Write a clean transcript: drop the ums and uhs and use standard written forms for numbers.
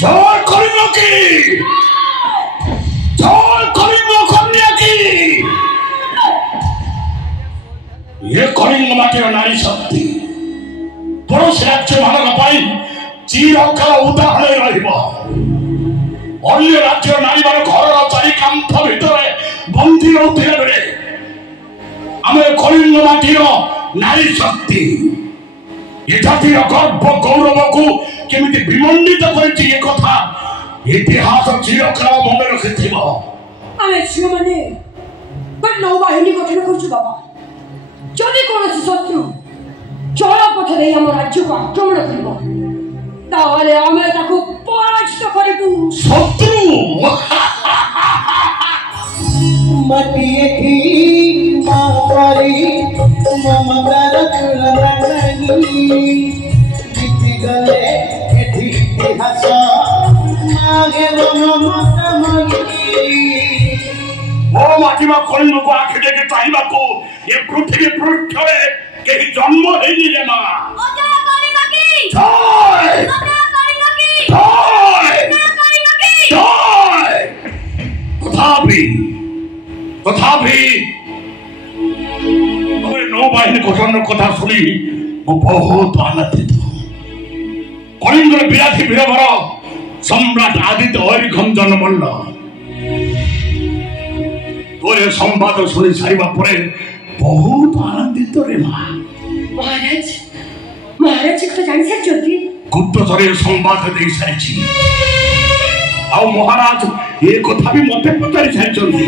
জয় করিল কি জয় করিল কন্যা কি ये कलिंग माटीर नारी शक्ति पड़ोसी राज्य मान चिरकाल उदाहरण रही राज्य नारी मान घर चारि कांथ भितर बंदी रोते बेले आम कलिंग माटीर नारी शक्ति ये जातिर गर्व गौरव को केमिति विमंडित करछि ए कथा इतिहास चिरकाल मन रखिथिबो आमे झियो माने बट नौबाहिनी गठन करछु बाबा যদি কোনসি শত্রু জলপথে দেই আমার রাজ্যকে আক্রমণ করিব তাহলে আমি তাকে পরাজিত করিব শত্রু মাটিয়ে কি মা পারি মমতার তুলনানি জিতি গলে এটি ইতিহাস মাগে মমতা মাগি ओ माटीमा कलिंग को आंख देके चाहिबा को ये पृथ्वी पृष्ठरे केही जन्म हेनी रे मा अजय कलिंग की जय अजय कलिंग की जय अजय कलिंग की जय तथापि अरे नौबाहिनी गठन कथा सुनी मो बहुत आनंदित कलिंग विराधी वीरवर सम्राट आदित्य हरिखम जन्म मल्ल तोरे संवाद सुनी सारिबा परे बहुत आनंदित रे मां महाराज महाराज को जान सकछोती गुप्तचर संवाद दे सारिछि आ महाराज ए कथा भी मते पचारि सारिछन्ती